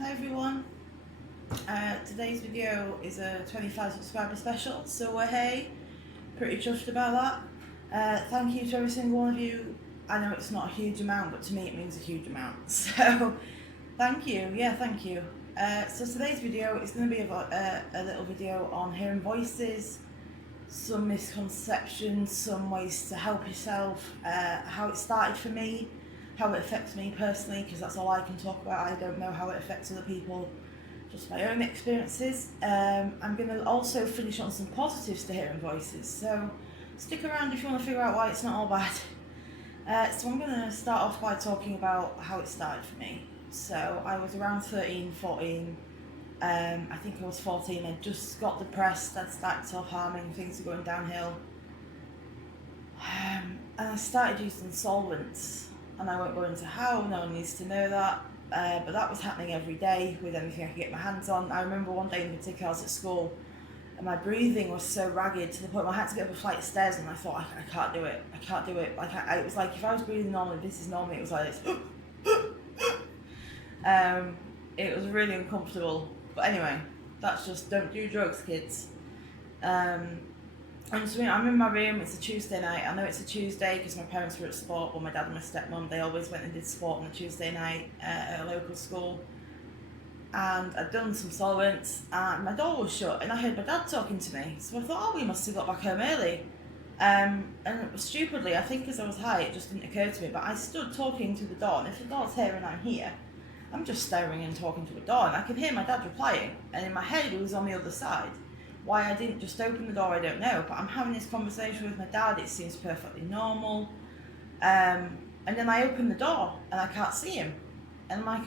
Hi everyone. Today's video is a 25 subscriber special, so hey, pretty chuffed about that. Thank you to every single one of you. I know it's not a huge amount, but to me it means a huge amount. So thank you. Yeah, thank you. So today's video is going to be about a little video on hearing voices, some misconceptions, some ways to help yourself, how it started for me, how it affects me personally, because that's all I can talk about. I don't know how it affects other people, just my own experiences. I'm going to also finish on some positives to hearing voices, so stick around if you want to figure out why it's not all bad. So I'm going to start off by talking about how it started for me. So I was around 13, 14. I think I was 14. I just got depressed. I'd started self-harming. Things were going downhill. And I started using solvents. And I won't go into how. No one needs to know that. But that was happening every day with anything I could get my hands on. I remember one day in particular, I was at school, and my breathing was so ragged to the point where I had to get up a flight of stairs, and I thought, I can't do it. I can't do it. Like it was like if I was breathing normally, this is normal. It was like this. It was really uncomfortable. But anyway, that's just don't do drugs, kids. And so I'm in my room. It's a Tuesday night. I know it's a Tuesday because my parents were at sport. Well, my dad and my stepmom, they always went and did sport on a Tuesday night at a local school. And I'd done some solvents, and my door was shut, and I heard my dad talking to me. So I thought, we must have got back home early. And stupidly, I think because I was high, it just didn't occur to me. But I stood talking to the door, and if the door's here and I'm here, I'm just staring and talking to a door, and I can hear my dad replying. And in my head, it was on the other side. Why I didn't just open the door, I don't know. But I'm having this conversation with my dad. It seems perfectly normal. And then I open the door, and I can't see him. And I'm like,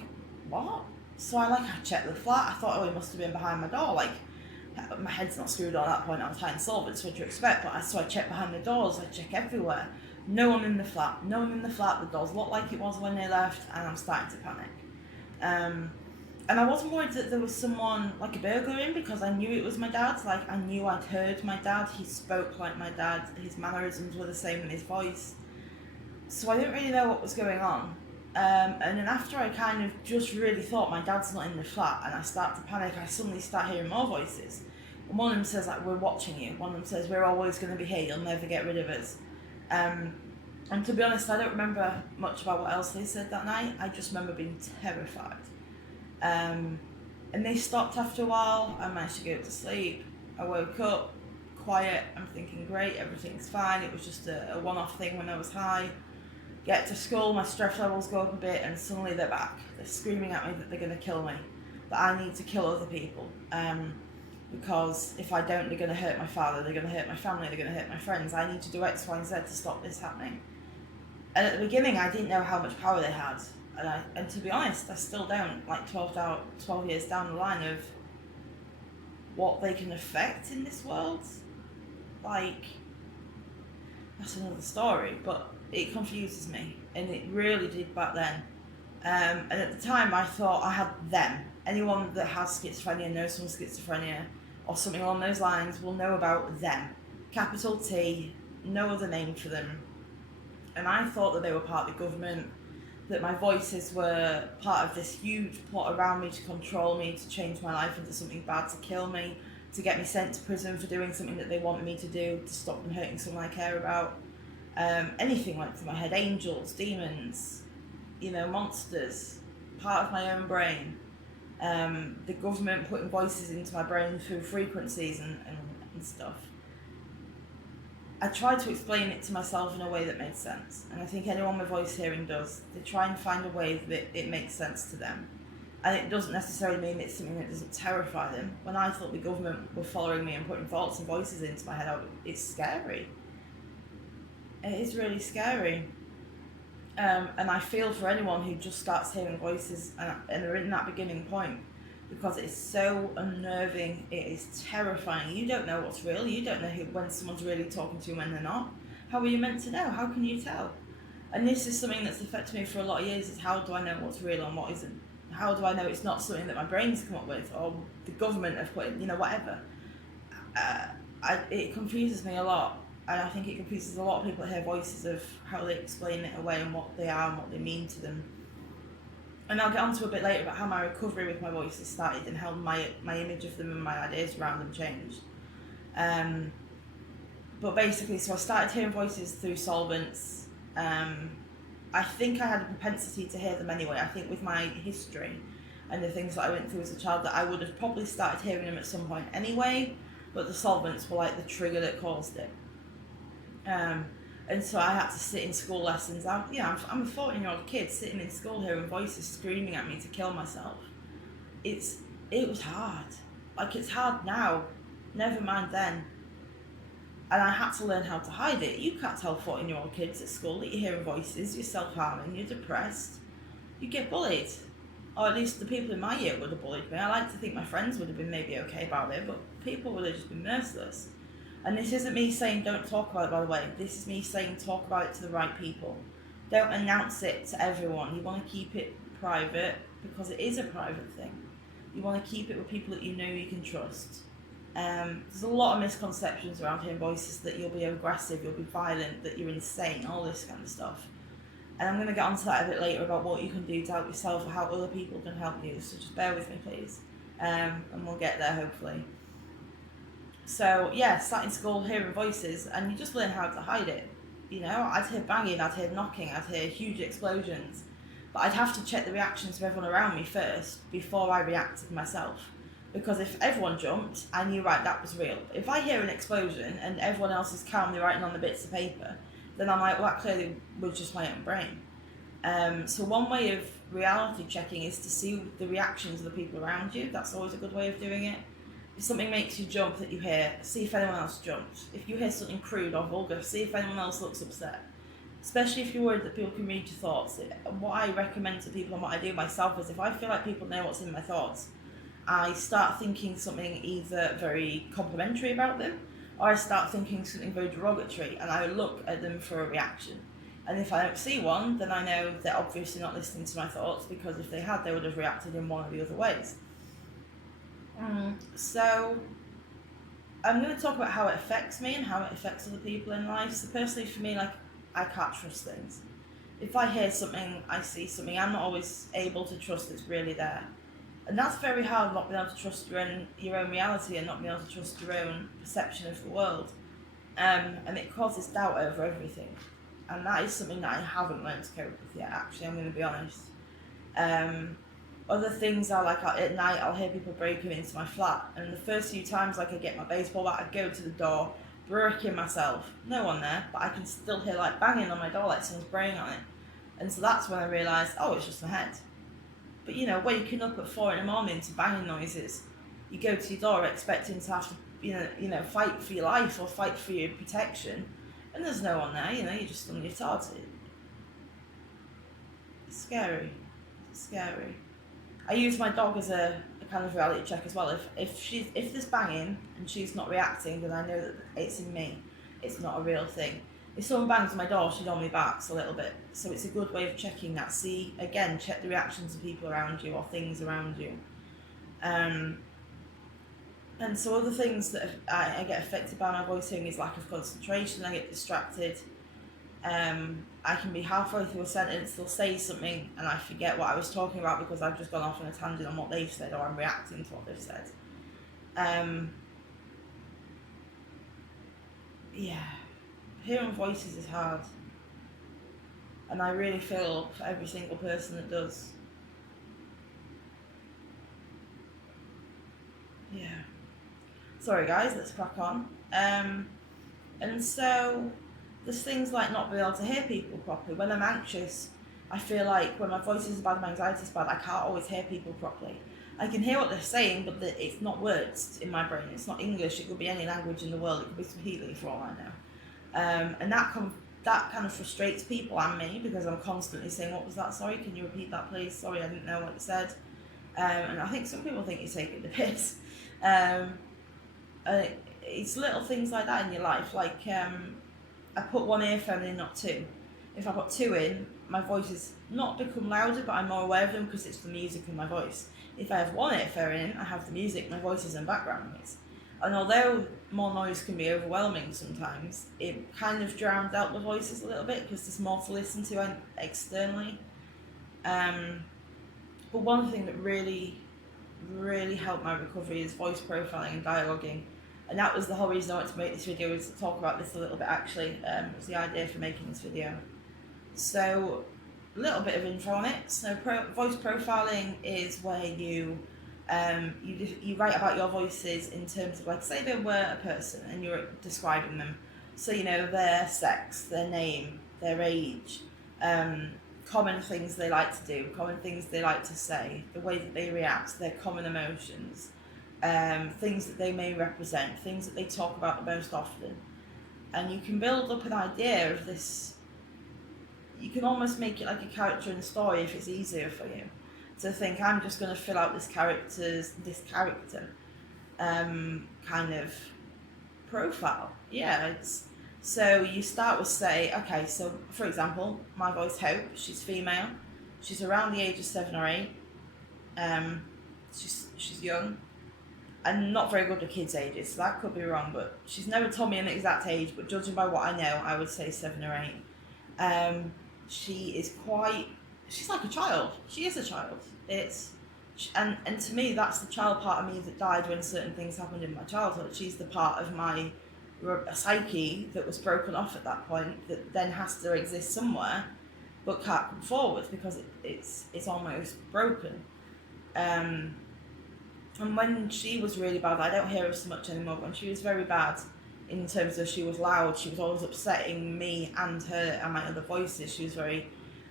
what? So I checked the flat. I thought, he must have been behind my door. My head's not screwed on at that point. I was high in solvents, what do you expect? So I checked behind the doors. I check everywhere. No one in the flat. No one in the flat. The doors look like it was when they left, and I'm starting to panic. And I wasn't worried that there was someone, like a burglar in, because I knew it was my dad. I knew I'd heard my dad. He spoke like my dad. His mannerisms were the same in his voice. So I didn't really know what was going on. And then after I kind of just really thought my dad's not in the flat, and I start to panic, I suddenly start hearing more voices. And one of them says, we're watching you. One of them says, we're always going to be here. You'll never get rid of us. And to be honest, I don't remember much about what else they said that night. I just remember being terrified. And they stopped after a while. I managed to go to sleep. I woke up, quiet. I'm thinking, great, everything's fine. It was just a one-off thing when I was high. Get to school, my stress levels go up a bit, and suddenly they're back. They're screaming at me that they're going to kill me, that I need to kill other people. Because if I don't, they're going to hurt my father, they're going to hurt my family, they're going to hurt my friends. I need to do X, Y, and Z to stop this happening. And at the beginning, I didn't know how much power they had. And to be honest, I still don't, 12 years down the line of what they can affect in this world. That's another story, but it confuses me, and it really did back then. And at the time, I thought I had them. Anyone that has schizophrenia, knows someone with schizophrenia, or something along those lines, will know about them. Capital T, no other name for them. And I thought that they were part of the government, that my voices were part of this huge plot around me to control me, to change my life into something bad, to kill me, to get me sent to prison for doing something that they wanted me to do, to stop them hurting someone I care about. Anything went through my head, angels, demons, monsters, part of my own brain. The government putting voices into my brain through frequencies and stuff. I tried to explain it to myself in a way that made sense, and I think anyone with voice hearing does. They try and find a way that it makes sense to them. And it doesn't necessarily mean it's something that doesn't terrify them. When I thought the government were following me and putting thoughts and voices into my head, it's scary. It is really scary. And I feel for anyone who just starts hearing voices and are in that beginning point, because it's so unnerving. It is terrifying. You don't know what's real. You don't know when someone's really talking to you and when they're not. How are you meant to know? How can you tell? And this is something that's affected me for a lot of years, is how do I know what's real and what isn't? How do I know it's not something that my brain's come up with, or the government have put in, whatever? It confuses me a lot. And I think it confuses a lot of people that hear voices of how they explain it away and what they are and what they mean to them. and I'll get onto a bit later about how my recovery with my voices started and how my image of them and my ideas around them changed. But basically, so I started hearing voices through solvents. I think I had a propensity to hear them anyway. I think with my history and the things that I went through as a child, that I would have probably started hearing them at some point anyway, but the solvents were like the trigger that caused it. And so I had to sit in school lessons. I'm a 14-year-old kid sitting in school hearing voices screaming at me to kill myself. It was hard. Like, it's hard now, never mind then. And I had to learn how to hide it. You can't tell 14-year-old kids at school that you're hearing voices, you're self-harming, you're depressed. You get bullied. Or at least the people in my year would have bullied me. I like to think my friends would have been maybe okay about it, but people would have just been merciless. And this isn't me saying don't talk about it, by the way. This is me saying talk about it to the right people. Don't announce it to everyone. You want to keep it private because it is a private thing. You want to keep it with people that you know you can trust. There's a lot of misconceptions around hearing voices, that you'll be aggressive, you'll be violent, that you're insane, all this kind of stuff. And I'm going to get onto that a bit later about what you can do to help yourself or how other people can help you. So just bear with me, please. And we'll get there, hopefully. So, yeah, sat in school hearing voices, and you just learn how to hide it. You know, I'd hear banging, I'd hear knocking, I'd hear huge explosions. But I'd have to check the reactions of everyone around me first before I reacted myself. Because if everyone jumped, I knew, right, that was real. If I hear an explosion and everyone else is calmly writing on the bits of paper, then I'm like, well, that clearly was just my own brain. So one way of reality checking is to see the reactions of the people around you. That's always a good way of doing it. If something makes you jump that you hear, see if anyone else jumps. If you hear something crude or vulgar, see if anyone else looks upset. Especially if you're worried that people can read your thoughts. What I recommend to people and what I do myself is, if I feel like people know what's in my thoughts, I start thinking something either very complimentary about them, or I start thinking something very derogatory, and I look at them for a reaction. And if I don't see one, then I know they're obviously not listening to my thoughts, because if they had, they would have reacted in one of the other ways. So I'm going to talk about how it affects me and how it affects other people in life. So personally for me, like, I can't trust things. If I hear something, I see something, I'm not always able to trust it's really there. And that's very hard, not being able to trust your own reality and not being able to trust your own perception of the world. And it causes doubt over everything. And that is something that I haven't learned to cope with yet, actually, I'm going to be honest. Other things are, like, at night I'll hear people breaking into my flat, and the first few times, like, I get my baseball bat, I go to the door, bricking myself, no one there, but I can still hear, like, banging on my door, like someone's braying on it. And so that's when I realised, oh, it's just my head. But, you know, waking up at 4 a.m. to banging noises, you go to your door expecting to have to, you know, fight for your life or fight for your protection, and there's no one there, you know, you're just on your target. It's scary. It's scary. I use my dog as a kind of reality check as well. If there's banging and she's not reacting, then I know that it's in me. It's not a real thing. If someone bangs on my door, she normally barks a little bit. So it's a good way of checking that. See, again, check the reactions of people around you or things around you. And so other things that I get affected by my voice hearing is lack of concentration. I get distracted. I can be halfway through a sentence, they'll say something and I forget what I was talking about because I've just gone off on a tangent on what they've said, or I'm reacting to what they've said. Yeah, hearing voices is hard, and I really feel for every single person that does. Yeah. Sorry guys, let's crack on. And so there's things like not being able to hear people properly. When I'm anxious, I feel like when my voice is bad and my anxiety is bad, I can't always hear people properly. I can hear what they're saying, but it's not words in my brain. It's not English. It could be any language in the world. It could be Swahili for all I know. And that kind of frustrates people and me, because I'm constantly saying, what was that? Sorry, can you repeat that, please? Sorry, I didn't know what you said. And I think some people think you're taking the piss. It's little things like that in your life. Like, I put one earphone in, not two. If I put two in, my voice has not become louder, but I'm more aware of them because it's the music in my voice. If I have one earphone in, I have the music, my voice is in background noise. And although more noise can be overwhelming sometimes, it kind of drowns out the voices a little bit because there's more to listen to externally. But one thing that really, really helped my recovery is voice profiling and dialoguing. And that was the whole reason I wanted to make this video, was to talk about this a little bit actually. It was the idea for making this video. So, a little bit of info on it. So, voice profiling is where you write about your voices in terms of, like, say they were a person and you're describing them. So, you know, their sex, their name, their age, common things they like to do, common things they like to say, the way that they react, their common emotions, things that they may represent, things that they talk about the most often. And you can build up an idea of this. You can almost make it like a character in a story if it's easier for you. To think, I'm just going to fill out this character kind of profile. Yeah, it's so you start with, say, okay, so for example, my voice Hope, she's female, she's around the age of 7 or 8, she's young, and not very good with kids' ages, so that could be wrong, but she's never told me an exact age, but judging by what I know, I would say 7 or 8. She's like a child. She is a child. And to me, that's the child part of me that died when certain things happened in my childhood. She's the part of my psyche that was broken off at that point, that then has to exist somewhere, but can't come forward because it's almost broken. And when she was really bad, I don't hear her so much anymore. When she was very bad, in terms of she was loud, she was always upsetting me and her and my other voices. She was very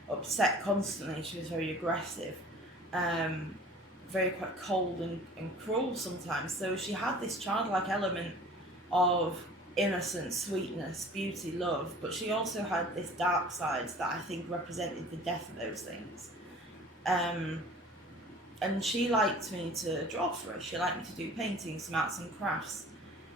upset constantly. She was very aggressive, very quite cold and cruel sometimes. So she had this childlike element of innocence, sweetness, beauty, love, but she also had this dark side that I think represented the death of those things. And she liked me to draw for her. She liked me to do painting, some arts and crafts.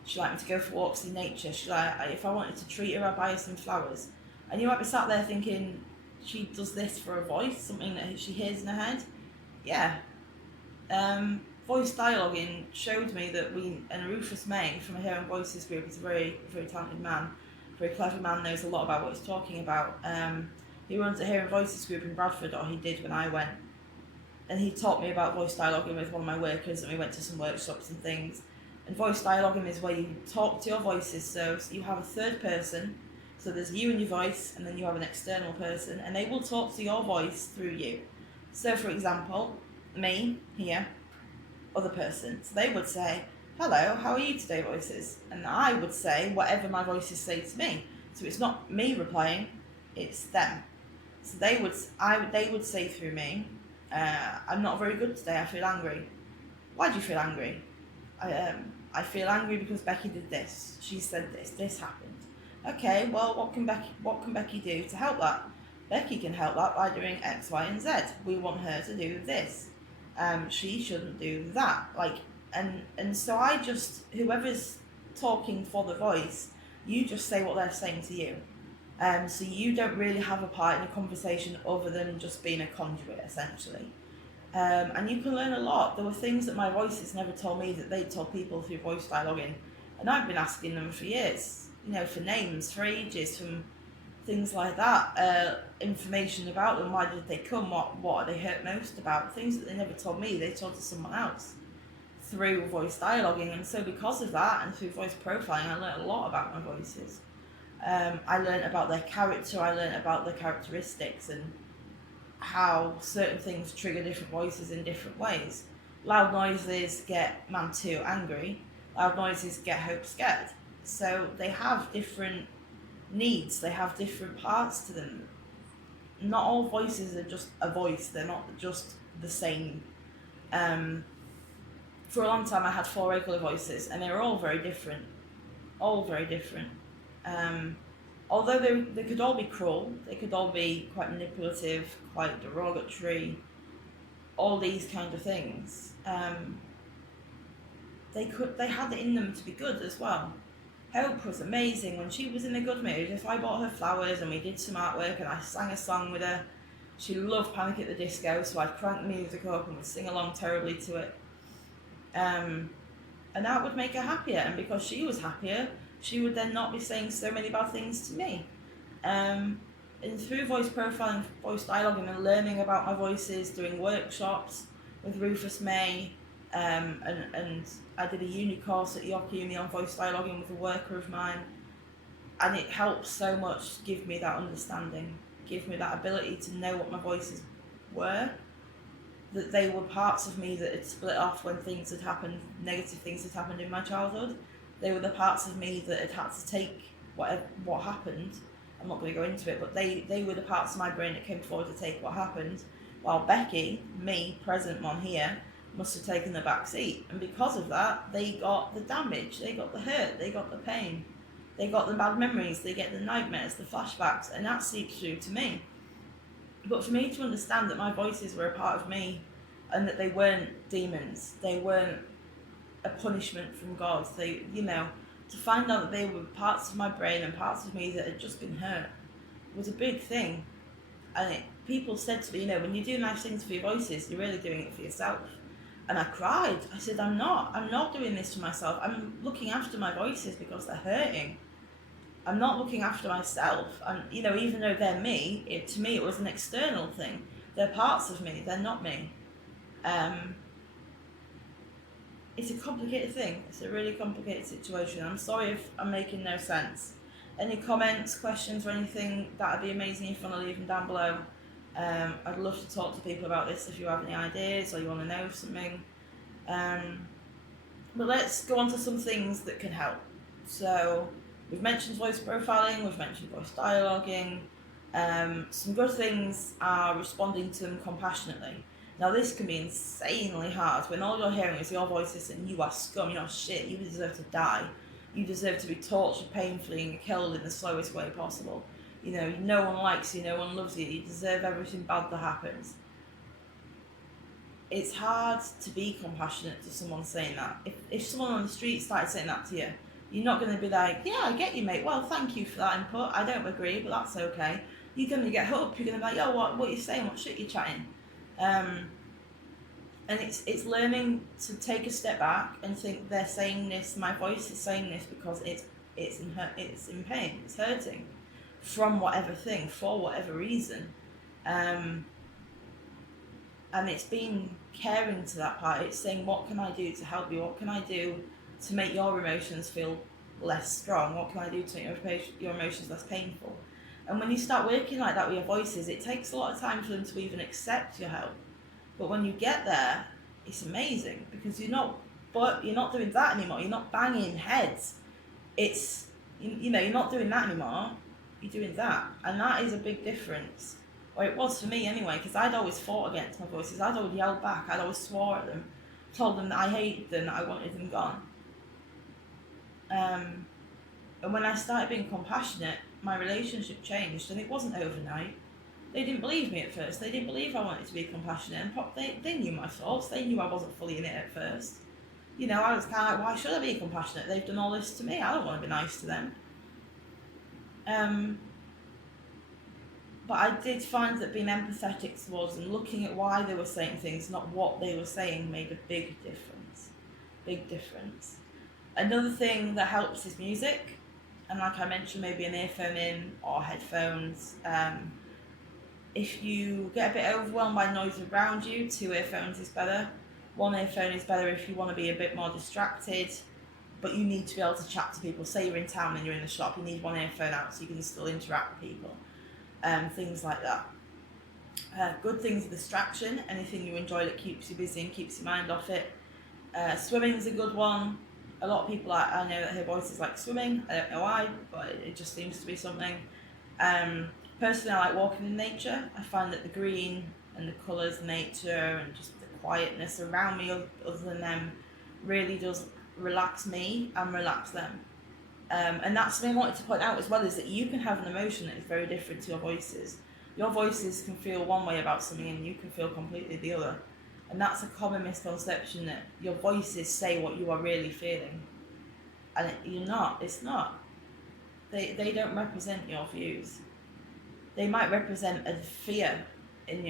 She liked me to go for walks in nature. If I wanted to treat her, I'd buy her some flowers. And you might be sat there thinking, she does this for a voice, something that she hears in her head. Yeah. Voice dialoguing showed me that and Rufus May from Hearing Voices group is a very, very talented man, very clever man, knows a lot about what he's talking about. He runs a Hearing Voices group in Bradford, or he did when I went. And he taught me about voice dialoguing with one of my workers, and we went to some workshops and things. And voice dialoguing is where you talk to your voices, so you have a third person, so there's you and your voice, and then you have an external person, and they will talk to your voice through you. So for example, me, here, other person, so they would say, hello, how are you today, voices? And I would say whatever my voices say to me. So it's not me replying, it's them. So they would say through me, I'm not very good today, I feel angry. Why do you feel angry? I feel angry because Becky did this. She said this happened. Okay, well, what can Becky do to help that? Becky can help that by doing X, Y, and Z. We want her to do this. She shouldn't do that. And so whoever's talking for the voice, you just say what they're saying to you. So you don't really have a part in a conversation other than just being a conduit, essentially. And you can learn a lot. There were things that my voices never told me that they told people through voice dialoguing. And I've been asking them for years, for names, for ages, from things like that, information about them, why did they come, what are they hurt most about, things that they never told me, they told to someone else through voice dialoguing. And so because of that, and through voice profiling, I learned a lot about my voices. I learned about their character, I learned about their characteristics, and how certain things trigger different voices in different ways. Loud noises get Mantu angry, loud noises get Hope scared. So they have different needs, they have different parts to them. Not all voices are just a voice, they're not just the same. For a long time I had 4 regular voices, and they were all very different. Although they could all be cruel, they could all be quite manipulative, quite derogatory, all these kind of things. They had it in them to be good as well. Hope was amazing when she was in a good mood. If I bought her flowers and we did some artwork and I sang a song with her, she loved Panic at the Disco, so I'd crank the music up and we'd sing along terribly to it. And that would make her happier, and because she was happier, she would then not be saying so many bad things to me. and through voice profiling, voice dialoguing, and learning about my voices, doing workshops with Rufus May, and I did a uni course at York Uni on voice dialoguing with a worker of mine, and it helps so much give me that understanding, give me that ability to know what my voices were, that they were parts of me that had split off when things had happened, negative things had happened in my childhood. They were the parts of me that had to take what happened. I'm not going to go into it, but they were the parts of my brain that came forward to take what happened, while Becky, me, present one here, must have taken the back seat. And because of that, they got the damage, they got the hurt, they got the pain, they got the bad memories, they get the nightmares, the flashbacks, and that seeps through to me. But for me to understand that my voices were a part of me, and that they weren't demons, they weren't a punishment from God, to find out that they were parts of my brain and parts of me that had just been hurt was a big thing. And people said to me, when you do nice things for your voices, you're really doing it for yourself. And I cried. I said, I'm not doing this for myself. I'm looking after my voices because they're hurting. I'm not looking after myself. And, even though they're me, to me it was an external thing. They're parts of me, they're not me. It's a complicated thing. It's a really complicated situation. I'm sorry if I'm making no sense. Any comments, questions, or anything, that'd be amazing if you want to leave them down below. I'd love to talk to people about this if you have any ideas or you want to know something. But let's go on to some things that can help. So we've mentioned voice profiling, we've mentioned voice dialoguing. Some good things are responding to them compassionately. Now this can be insanely hard when all you're hearing is your voices and you are scum, you're shit, you deserve to die. You deserve to be tortured painfully and killed in the slowest way possible. No one likes you, no one loves you, you deserve everything bad that happens. It's hard to be compassionate to someone saying that. If someone on the street started saying that to you, you're not going to be like, yeah, I get you, mate, well, thank you for that input, I don't agree, but that's okay. You're going to get hooked, you're going to be like, yo, what you saying, what shit you chatting? And it's learning to take a step back and think they're saying this, my voice is saying this because it's in pain, it's hurting from whatever thing, for whatever reason. And it's been caring to that part. It's saying, what can I do to help you? What can I do to make your emotions feel less strong? What can I do to make your emotions less painful? And when you start working like that with your voices, it takes a lot of time for them to even accept your help. But when you get there, it's amazing because you're not doing that anymore. You're not banging heads. It's you're not doing that anymore. You're doing that, and that is a big difference. Or it was for me anyway, because I'd always fought against my voices. I'd always yelled back. I'd always swore at them, told them that I hated them, that I wanted them gone. And when I started being compassionate, my relationship changed, and it wasn't overnight. They didn't believe me at first. They didn't believe I wanted to be compassionate, and they knew my thoughts. They knew I wasn't fully in it at first. I was kind of like, why should I be compassionate? They've done all this to me. I don't want to be nice to them. But I did find that being empathetic towards them, looking at why they were saying things, not what they were saying, made a big difference. Big difference. Another thing that helps is music. And like I mentioned, maybe an earphone in or headphones. If you get a bit overwhelmed by noise around you, 2 earphones is better. 1 earphone is better if you want to be a bit more distracted, but you need to be able to chat to people. Say you're in town and you're in the shop, you need 1 earphone out so you can still interact with people. Things like that. Good things are distraction, anything you enjoy that keeps you busy and keeps your mind off it. Swimming's a good one. A lot of people I know that hear voices like swimming. I don't know why, but it just seems to be something. Personally, I like walking in nature. I find that the green and the colours, nature, and just the quietness around me, other than them, really does relax me and relax them. And that's something I wanted to point out as well, is that you can have an emotion that is very different to your voices. Your voices can feel one way about something and you can feel completely the other. And that's a common misconception, that your voices say what you are really feeling. And it's not. They don't represent your views. They might represent a fear in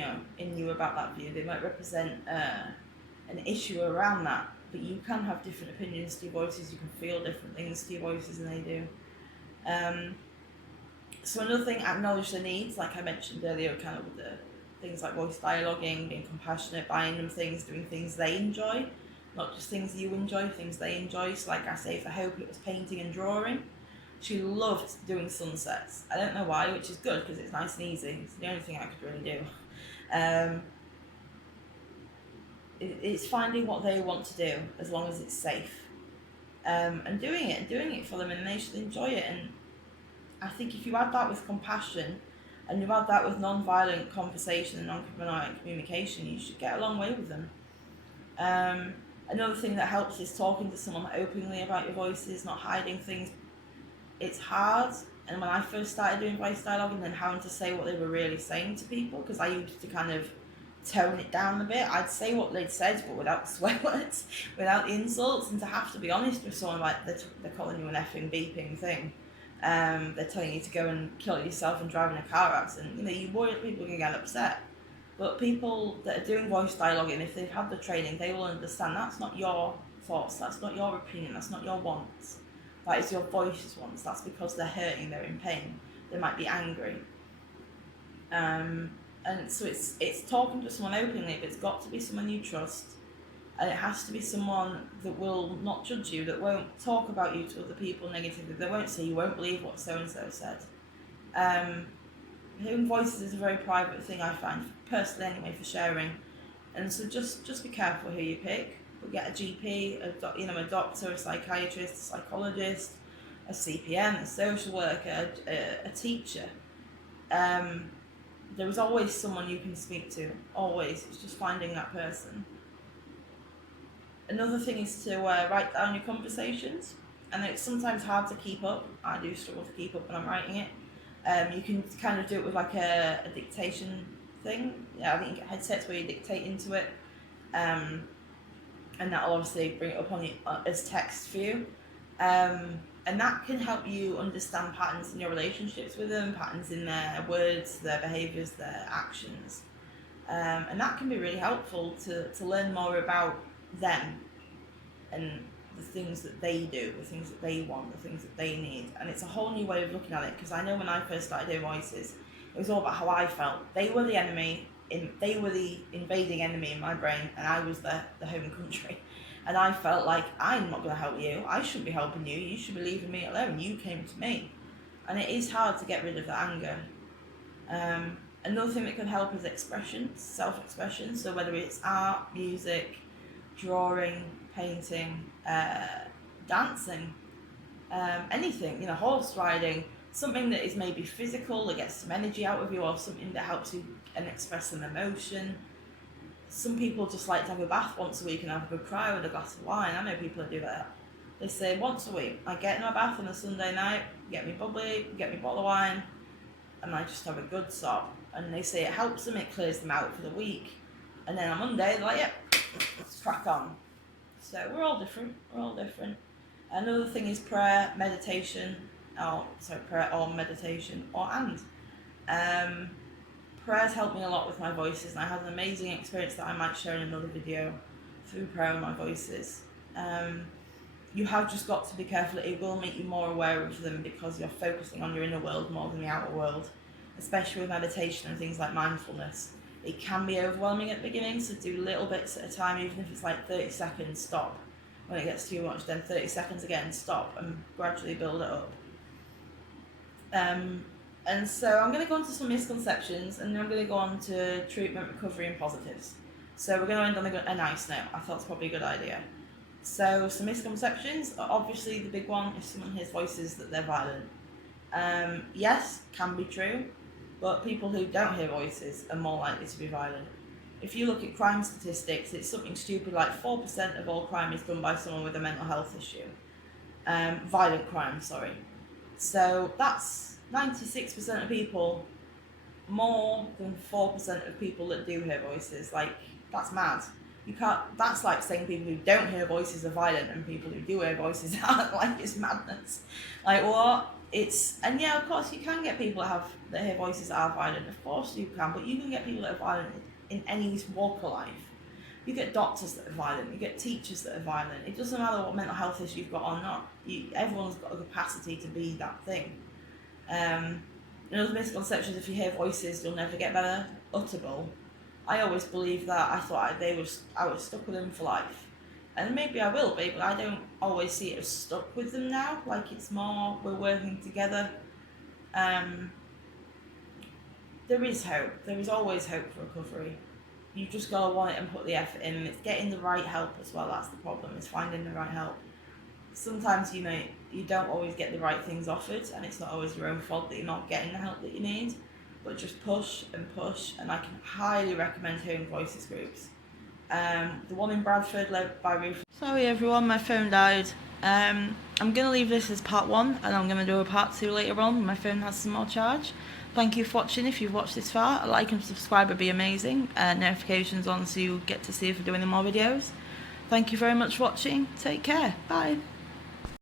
you about that view. They might represent an issue around that. But you can have different opinions to your voices. You can feel different things to your voices than they do. So another thing, acknowledge the needs, like I mentioned earlier, kind of with the things like voice dialoguing, being compassionate, buying them things, doing things they enjoy, not just things you enjoy, things they enjoy. So like I say, for Hope, it was painting and drawing. She loved doing sunsets. I don't know why, which is good because it's nice and easy. It's the only thing I could really do. Um, it's finding what they want to do as long as it's safe, and doing it for them, and they should enjoy it. And I think if you add that with compassion, and you add that with non-violent conversation and non-violent communication, you should get a long way with them. Another thing that helps is talking to someone openly about your voices, not hiding things. It's hard, and when I first started doing voice dialogue and then having to say what they were really saying to people, because I used to kind of tone it down a bit. I'd say what they'd said, but without the swear words, without the insults, and to have to be honest with someone like they're calling you an effing beeping thing. They're telling you to go and kill yourself and drive in a car accident. You worry that people can get upset. But people that are doing voice dialoguing, if they've had the training, they will understand that's not your thoughts, that's not your opinion, that's not your wants. That is your voice's wants. That's because they're hurting, they're in pain, they might be angry. And so it's talking to someone openly, but it's got to be someone you trust. And it has to be someone that will not judge you, that won't talk about you to other people negatively. They won't say, you won't believe what so-and-so said. Hearing voices is a very private thing, I find, personally anyway, for sharing. And so just be careful who you pick. But get a GP, a doctor, a psychiatrist, a psychologist, a CPN, a social worker, a teacher. There is always someone you can speak to, always. It's just finding that person. Another thing is to write down your conversations, and it's sometimes hard to keep up. I do struggle to keep up when I'm writing it. You can kind of do it with like a dictation thing. Yeah, I think you get headsets where you dictate into it, and that'll obviously bring it up on you as text for you. And that can help you understand patterns in your relationships with them, patterns in their words, their behaviours, their actions. And that can be really helpful to learn more about them and the things that they do, the things that they want, the things that they need. And it's a whole new way of looking at it, because I know when I first started doing voices, it was all about how I felt. They were the enemy, they were the invading enemy in my brain, and I was the home country. And I felt like, I'm not going to help you, I shouldn't be helping you, you should be leaving me alone, you came to me. And it is hard to get rid of that anger. Another thing that can help is expression, self-expression. So whether it's art, music, drawing, painting, dancing, anything, horse riding, something that is maybe physical, that gets some energy out of you, or something that helps you and express an emotion. Some people just like to have a bath once a week and have a good cry with a glass of wine. I know people that do that. They say once a week, I get in my bath on a Sunday night, get me bubbly, get me a bottle of wine, and I just have a good sob. And they say it helps them, it clears them out for the week. And then on Monday, they're like, yep, let's crack on. So we're all different. Another thing is prayer, meditation, prayer or meditation, prayers helped me a lot with my voices, and I had an amazing experience that I might share in another video through prayer and my voices. You have just got to be careful. It will make you more aware of them because you're focusing on your inner world more than the outer world, especially with meditation and things like mindfulness. It can be overwhelming at the beginning, so do little bits at a time, even if it's like 30 seconds, stop. When it gets too much, then 30 seconds again, stop, and gradually build it up. And so I'm going to go on to some misconceptions, and then I'm going to go on to treatment, recovery, and positives. So we're going to end on a nice note. I thought it's probably a good idea. So some misconceptions. Obviously, the big one is someone hears voices that they're violent. Yes, can be true, but people who don't hear voices are more likely to be violent. If you look at crime statistics, it's something stupid like 4% of all crime is done by someone with a mental health issue. Violent crime, sorry. So that's 96% of people, more than 4% of people that do hear voices. Like, that's mad. That's like saying people who don't hear voices are violent and people who do hear voices aren't. Like, it's madness. Like, what? And yeah, of course you can get people that hear voices that are violent. Of course you can, but you can get people that are violent in any walk of life. You get doctors that are violent, you get teachers that are violent. It doesn't matter what mental health issue you've got or not. Everyone's got a capacity to be that thing. Another misconception is if you hear voices, you'll never get better. Utterable. I always believed that. I thought I was stuck with them for life. And maybe I will be, but I don't always see it as stuck with them now. Like, it's more, we're working together. There is hope. There is always hope for recovery. You just gotta want it and put the effort in. And it's getting the right help as well. That's the problem, is finding the right help. Sometimes, you don't always get the right things offered, and it's not always your own fault that you're not getting the help that you need. But just push, and I can highly recommend Hearing Voices groups. The one in Bradford, led by Ruth. Sorry everyone, my phone died. I'm going to leave this as part 1, and I'm going to do a part 2 later on when my phone has some more charge. Thank you for watching. If you've watched this far, a like and subscribe would be amazing. Notifications on so you get to see if we're doing more videos. Thank you very much for watching. Take care. Bye.